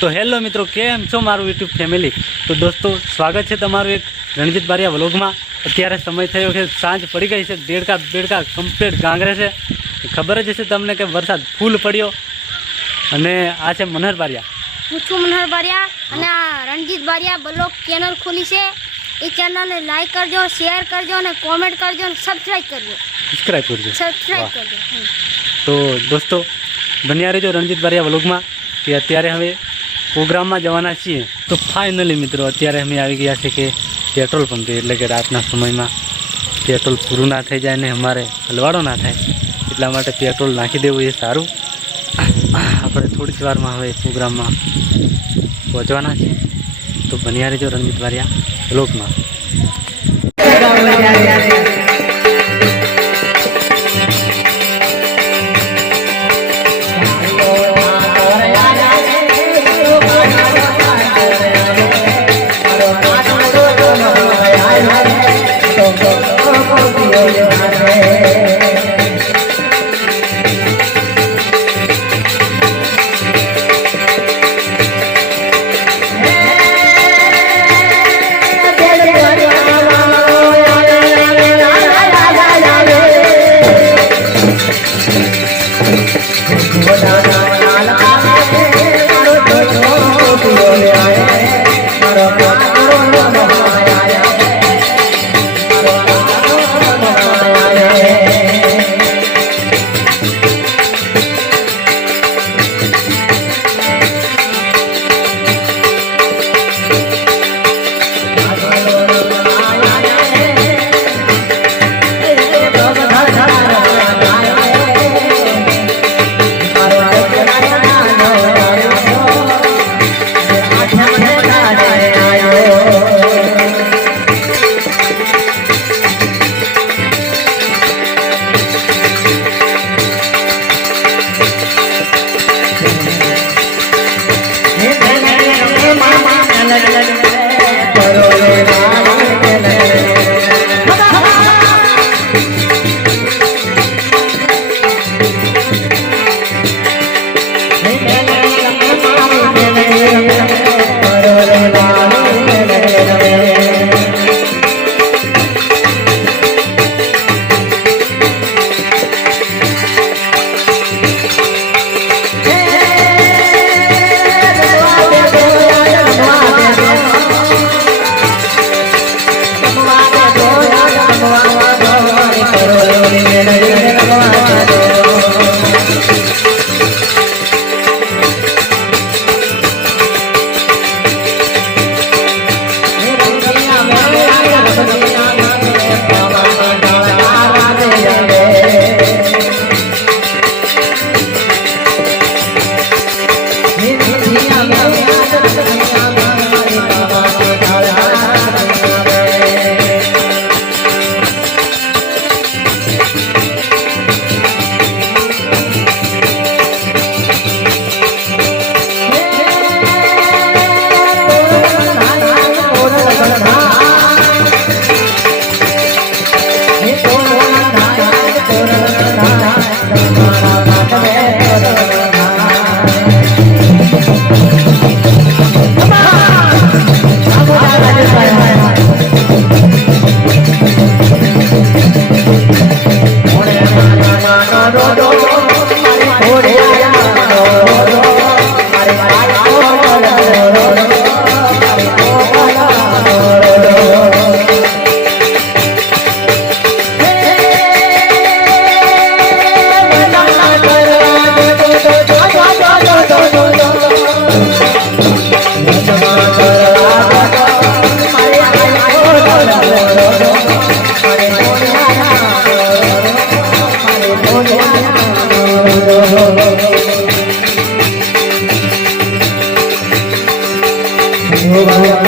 તો હેલો મિત્રો, કેમ છો મારું યુટ્યુબ ફેમિલી? તો દોસ્તો, સ્વાગત છે તમારું એક રણજીત બારિયા વ્લોગમાં. અત્યારે સમય થયો છે, સાંજ પડી ગઈ છે, દેડકા કમ્પ્લીટ ગાંગરે છે. ખબર જ હશે તમને કે વરસાદ ફૂલ પડ્યો. અને આ છે મનહર બારિયા. હું છું મનહર બારિયા અને આ રણજીત બારિયા બ્લોગ ચેનલ ખોલી છે. એ ચેનલને લાઈક કરજો, શેર કરજો અને કોમેન્ટ કરજો અને સબસ્ક્રાઈબ કરજો. તો દોસ્તો, બન્યા રહેજો રણજીત બારિયા વ્લોગમાં કે અત્યારે હવે પ્રોગ્રામમાં જવાના છીએ. તો ફાઇનલી મિત્રો, અત્યારે અમે આવી ગયા છે કે પેટ્રોલ પંપે, એટલે કે રાતના સમયમાં પેટ્રોલ પૂરું ના થઈ જાય ને અમારે હલવાડો ના થાય, એટલા માટે પેટ્રોલ નાખી દેવું એ સારું. આપણે થોડી જ વારમાં હવે પ્રોગ્રામમાં પહોંચવાના છીએ. તો બન્યા રહેજો રણજીત બારિયા વ્લોગમાં. Oh,